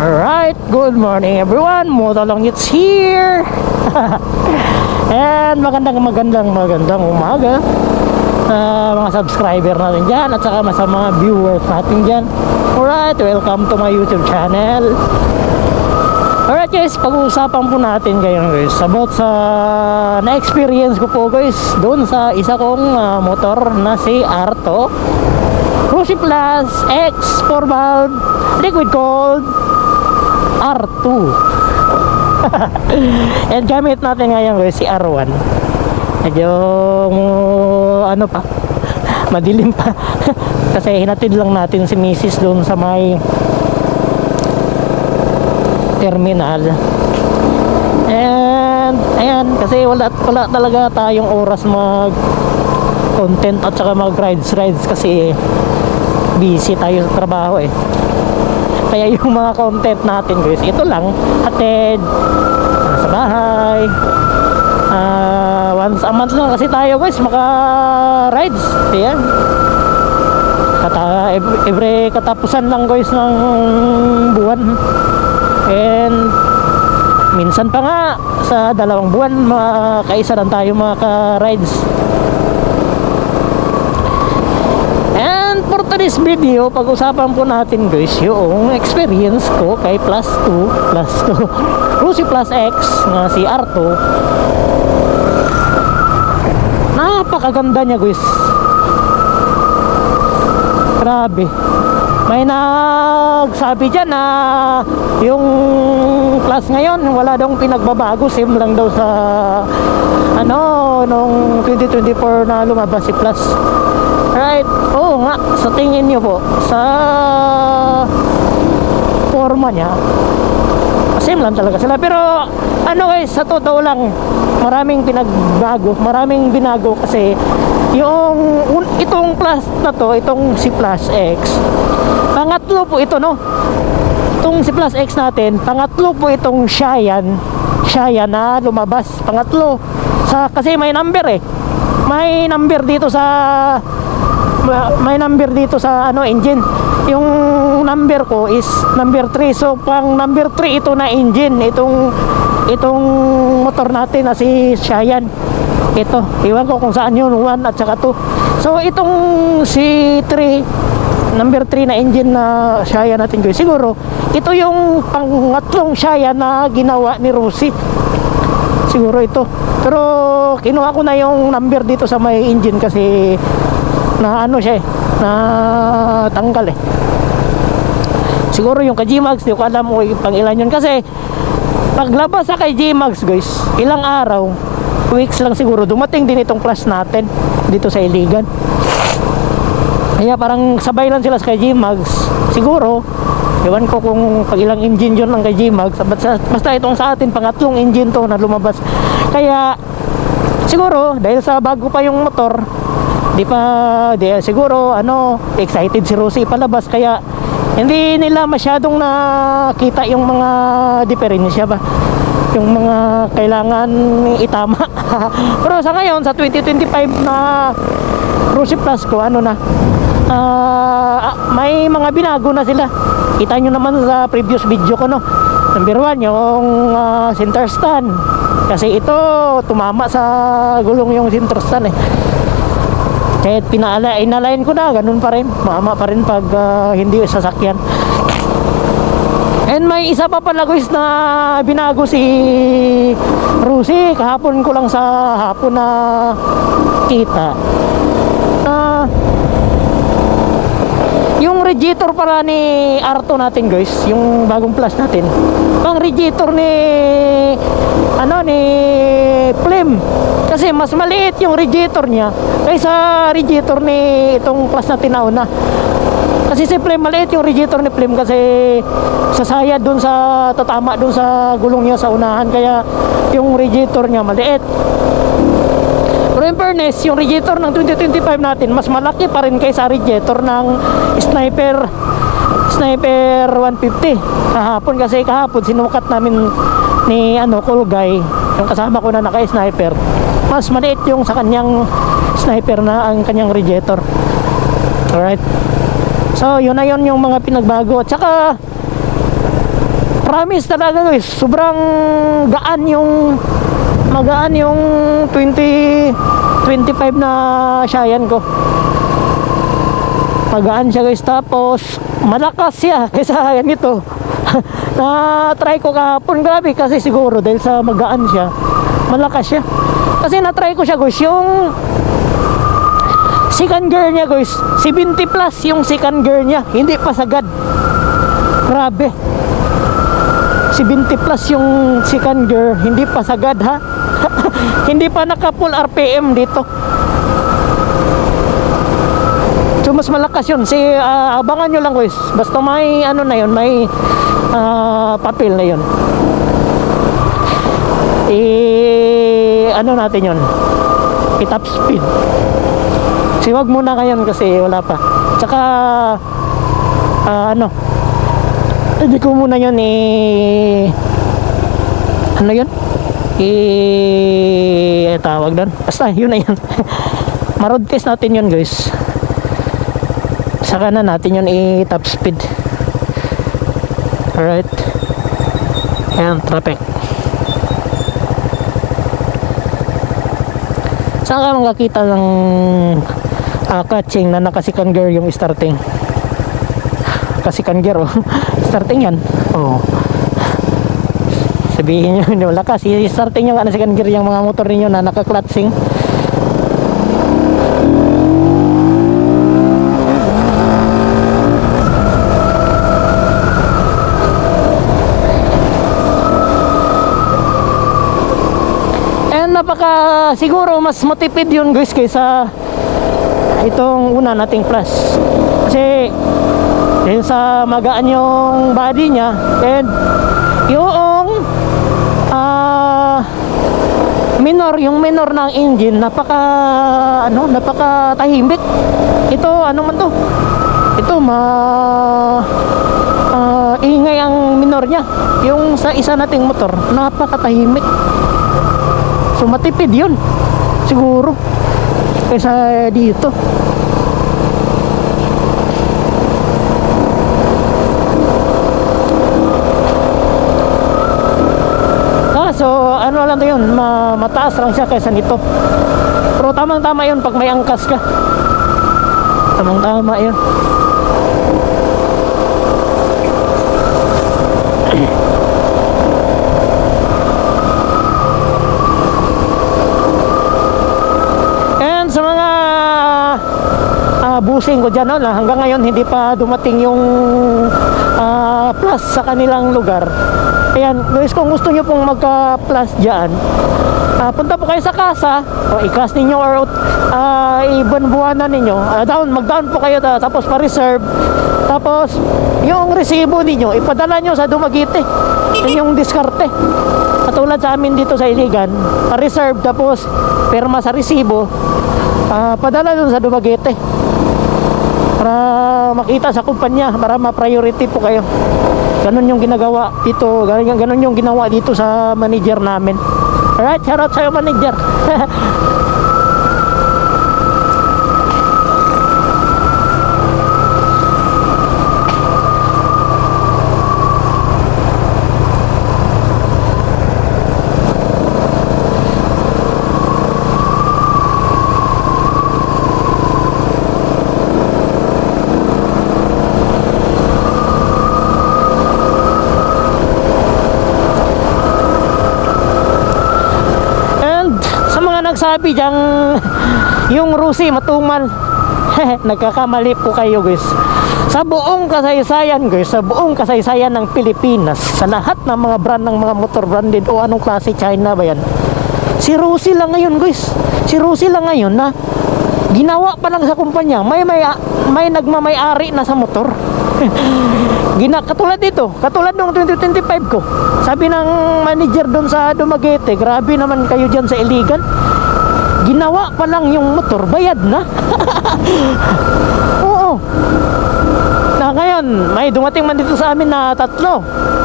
Alright, good morning everyone. Moto lang it's here. And magandang umaga mga subscriber natin dyan at saka sa mga viewers natin dyan. Alright, welcome to my YouTube channel. Alright guys, pag-uusapan po natin ngayon guys about sa na-experience ko po guys doon sa isa kong motor na si Arto Cruci Plus X 4-valve liquid cooled R2. And gamit natin ngayon guys si R1. Medyo ano pa, madilim pa. Kasi hinatid lang natin si Mrs. doon sa may terminal. And ayan, kasi wala talaga tayong oras mag content at saka mag rides kasi busy tayo sa trabaho eh. Kaya yung mga content natin guys, ito lang, hatid sa bahay. Once a month lang kasi tayo guys maka rides. Ayan, every katapusan lang guys ng buwan. And minsan pa nga sa 2 buwan kaisa lang tayo maka rides. And for today's video, pag-usapan po natin guys yung experience ko kay Plus 2 Cruci Plus X nga si R2. Napakaganda niya guys, grabe. May nagsabi dyan na yung Plus ngayon wala daw pinagbabago, same lang daw sa nung 2024 na lumabas si Plus. Right, oo nga, sa tingin nyo po sa forma niya same lang talaga sila, pero guys, sa totoo lang maraming binago kasi yung itong Plus na to, itong si Plus X, pangatlo po ito itong si Plus X natin, pangatlo po itong Cheyenne na lumabas, pangatlo kasi may number dito sa engine. Yung number ko is number 3, so pang number 3 ito na engine itong motor natin na si Cheyenne. Ito, iwan ko kung saan yun, 1 at saka 2. So itong si 3, number 3 na engine na Cheyenne natin guys, siguro ito yung pangatlong Cheyenne na ginawa ni Rusi, siguro ito. Pero kinuha ko na yung number dito sa may engine kasi na siya na tanggal siguro yung kay G-Max, di ko alam kung pang ilan yun kasi paglabas sa kay G-Max guys, ilang araw, weeks lang siguro, dumating din itong Plus natin dito sa Iligan. Kaya parang sabay lang sila sa kay G-Max siguro. Ewan ko kung pag ilang engine yun ng kay G-Max, basta itong sa atin pangatlong engine to na lumabas. Kaya siguro dahil sa bago pa yung motor, siguro excited si Rosie palabas, kaya hindi nila masyadong nakita yung mga diferensya ba, yung mga kailangan itama. Pero sa ngayon, sa 2025 na Cruci Plus ko, may mga binago na sila. Kita nyo naman sa previous video ko number 1 yung center stand, kasi ito tumama sa gulong yung center stand kahit inalain ko na, ganun pa rin, mama pa rin pag hindi sasakyan. And may isa pa pala guys na binago si Rusi, kahapon ko lang sa hapon na kita. Yung radiator para ni R2 natin guys, yung bagong Plus natin, pang radiator ni Flame, kasi mas maliit yung radiator niya kaysa radiator ni itong Plus natin nauna. Kasi si Flame, maliit yung radiator ni Flame kasi sasaya dun sa tatama dun sa gulong niya sa unahan, kaya yung radiator niya maliit. Pero in fairness, yung radiator ng 2025 natin mas malaki pa rin kaysa radiator ng Sniper 150 kahapon, kasi kahapon sinukat namin ni Cool Guy, yung kasama ko na naka-sniper, mas maliit yung sa kanyang Sniper na ang kanyang radiator. Alright, so yun na yun yung mga pinagbago. At saka Promise talaga guys, sobrang gaan yung magaan yung 2025 na Cheyenne ko. Magaan siya guys, tapos malakas siya kaysa ganito. Na try ko kahapon, grabe kasi siguro dahil sa magaan siya, malakas siya. Kasi na try ko siya guys, yung second gear niya guys, 70 plus yung second gear niya, hindi pa sagad. Grabe, 70 plus yung second gear, hindi pa sagad ha. Hindi pa naka full RPM dito. So mas malakas yun. Abangan nyo lang guys, basta may ano na yun, may papel na yun, ano natin yun, i-top speed. So wag muna ngayon kasi wala pa. Tsaka hindi ko muna yun ano yun, tawag doon, basta yun na yun. Maroad test natin yun guys, saka na natin yun i-top speed. Alright, ayan, traffic. Saan ka makakita ng catching na naka-second gear yung starting? Kasi-second gear, oh. Starting yan, oh. Sabihin nyo, wala kasi starting nyo ka na second gear yung mga motor ninyo na naka-clutching. Siguro mas matipid yun guys kaysa itong una nating plus, kasi dahil sa magaan yung body nya, and yung yung minor ng engine napaka tahimik. Ito ano man to, ito ingay ang minor nya, yung sa isa nating motor napakatahimik. So matipid yun siguro kaysa dito. So ano lang to yun, mataas lang siya kaysa nito. Pero tamang tama yun pag may angkas ka, tamang tama yun. Busing ko dyan, no? Hanggang ngayon hindi pa dumating yung plus sa kanilang lugar. Ayan guys, kung gusto nyo pong magka plus dyan, punta po kayo sa kasa, o i-cash ninyo or ibanbuhanan ninyo, mag-down po kayo, tapos pa-reserve, tapos yung resibo ninyo ipadala nyo sa Dumaguete. Yan yung diskarte. Katulad sa amin dito sa Iligan, pa-reserve tapos perma sa resibo, padala dun sa Dumaguete para makita sa kumpanya, para ma-priority po kayo. Ganun yung ginagawa dito, ganun yung ginawa dito sa manager namin. Alright, shout out sa'yo manager. Nagsabi diyang yung Rusi matumal. Nagkakamali po kayo guys. Sa buong kasaysayan guys, sa buong kasaysayan ng Pilipinas, sa lahat ng mga brand ng mga motor branded o anong klase, China ba yan, si Rusi lang ngayon guys. Si Rusi lang ngayon na ginawa pa lang sa kumpanya, may nagmamay-ari na sa motor. Katulad dito, katulad nung 2025 ko, sabi ng manager doon sa Dumaguete, grabe naman kayo dyan sa Iligan, ginawa pa lang yung motor, bayad na. Oo. Na ngayon, may dumating man dito sa amin na 3.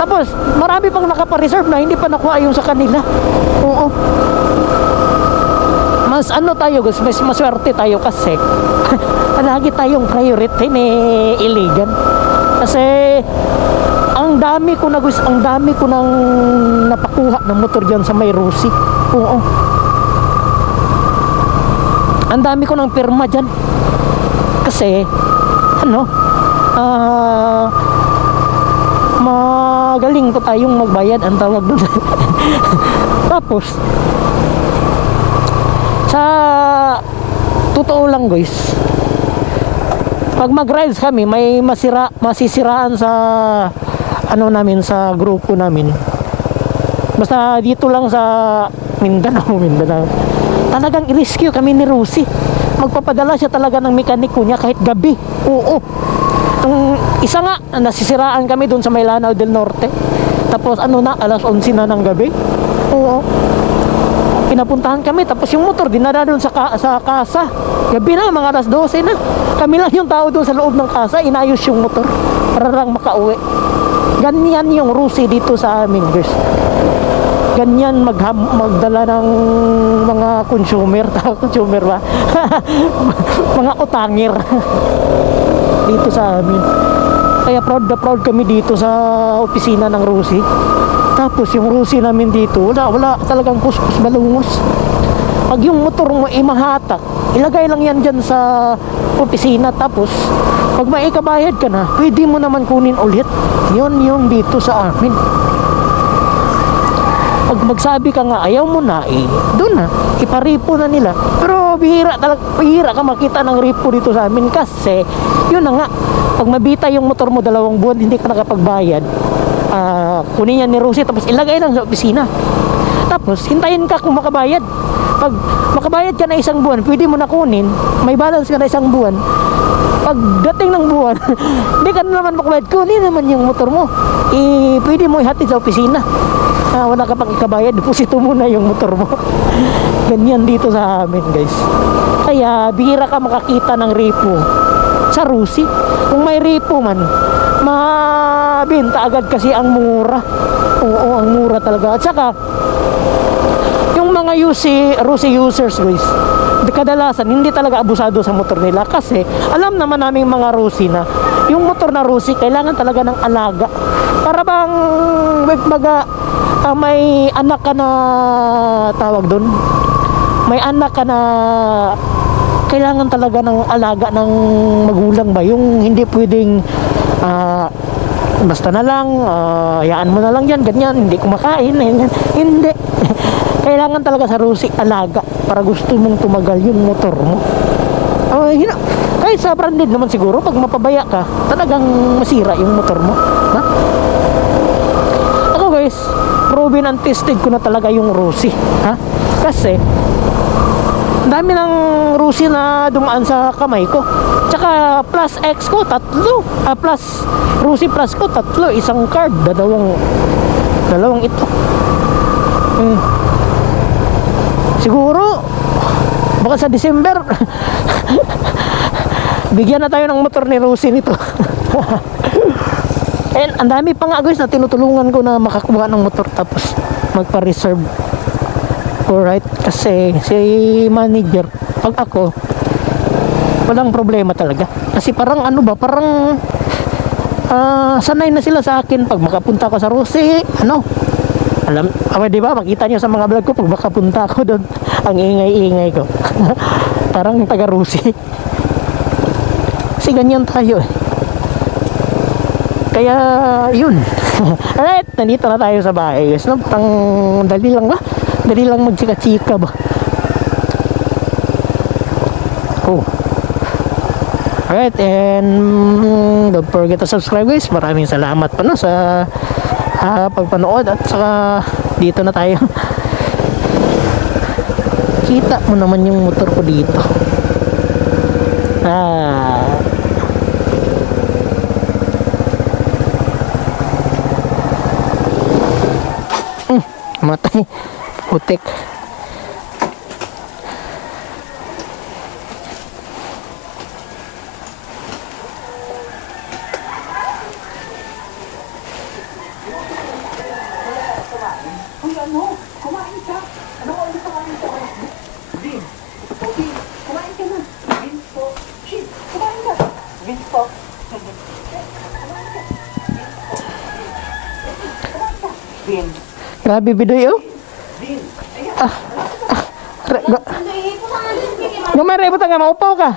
Tapos, marami pang nakapareserve na hindi pa nakuha yung sa kanila. Oo. Mas ano tayo guys, mas maswerte tayo kasi lagi tayong priority ni Iligan. Kasi ang dami ko na guys, ang dami ko nang napakuha ng motor dyan sa may Rusi. Oo. Ang dami ko nang pirma dyan. Kasi, ano, magaling pa tayong magbayad, ang tawag doon. Tapos, sa totoo lang guys, pag mag-rides kami, may masisiraan sa ano namin, sa grupo namin. Basta dito lang sa Mindanao, talagang i-rescue kami ni Rusi. Magpapadala siya talaga ng mekaniko niya kahit gabi. Oo. Isa nga, nasisiraan kami doon sa may Lanao del Norte. Tapos ano na, alas 11 na ng gabi. Oo. Pinapuntahan kami, tapos yung motor dinala doon sa kasa. Gabi na, mga alas 12 na. Kami lang yung tao doon sa loob ng kasa, inayos yung motor para lang makauwi. Ganyan yung Rusi dito sa amin guys. Ganyan magdala ng mga consumer. Consumer ba? Mga utangir dito sa amin. Kaya proud na proud kami dito sa opisina ng Rusi. Tapos yung Rusi namin dito, wala talagang kuskus balungos. Pag yung motor mo mahatak, ilagay lang yan dyan sa opisina. Tapos pag maikabayad ka na, pwede mo naman kunin ulit. Yun yung dito sa amin. Pag magsabi ka nga ayaw mo na, doon na, iparipo na nila. Pero bihira ka makita ng ripo dito sa amin. Kasi yun na nga, pag mabita yung motor mo 2 buwan, hindi ka nakapagbayad, kunin yan ni Rusi, tapos ilagay lang sa opisina. Tapos hintayin ka kung makabayad. Pag makabayad ka na 1 buwan, pwede mo na kunin, may balance ka na 1 buwan. Pag dating ng buwan, hindi ka naman makabayad, kunin naman yung motor mo, pwede mo ihatid sa opisina. Wala ka pang ikabayad, deposito mo na yung motor mo. Ganyan dito sa amin guys. Kaya bihira ka makakita ng repo sa Rusi. Kung may repo man, mabenta agad kasi ang mura. Oo, ang mura talaga. At saka yung mga Rusi users guys, kadalasan hindi talaga abusado sa motor nila. Kasi alam naman naming mga Rusi na yung motor na Rusi kailangan talaga ng alaga. Para bang may anak ka na, tawag doon, may anak ka na kailangan talaga ng alaga ng magulang ba, yung hindi pwedeng basta na lang hayaan mo na lang yan, ganyan, hindi kumakain, hindi. Kailangan talaga sa Rusi alaga para gusto mong tumagal yung motor mo. Kahit sa branded naman siguro, pag mapabaya ka talagang masira yung motor mo, ha? Ako guys, proven and tested ko na talaga yung Rusi, ha? Kasi dami ng Rusi na dumaan sa kamay ko. Tsaka plus X ko 3, plus Rusi plus ko 3, isang card, dalawang ito. Siguro baka sa December bigyan na tayo ng motor ni Rusi nito. And ang dami pa nga guys na tinutulungan ko na makakuha ng motor tapos magpa-reserve. Alright, kasi si manager, pag ako, walang problema talaga. Kasi parang parang sanay na sila sa akin. Pag makapunta ko sa Rusi, di ba, makita nyo sa mga vlog ko, pag makapunta ako doon, ang ingay-ingay ko. Parang taga Rusi. Kasi ganyan tayo eh. Kaya yun. Alright, nandito na tayo sa bahay guys, no? Parang dali lang magchika-chika ba. Alright, and don't forget to subscribe guys. Maraming salamat pa sa pagpanood. At saka dito na tayo. Kita mo naman yung motor ko dito. Matay, putik. Kumain ka? Ano ko ulit kumain ka? Vin. Vin, kumain ka na. Vin po. Shit, kumain ka. Vin po. Kumain ka. Vin po. Din. Grabe bidoy oh. Din. Ayan. Gumare mo nga, maupaw ka.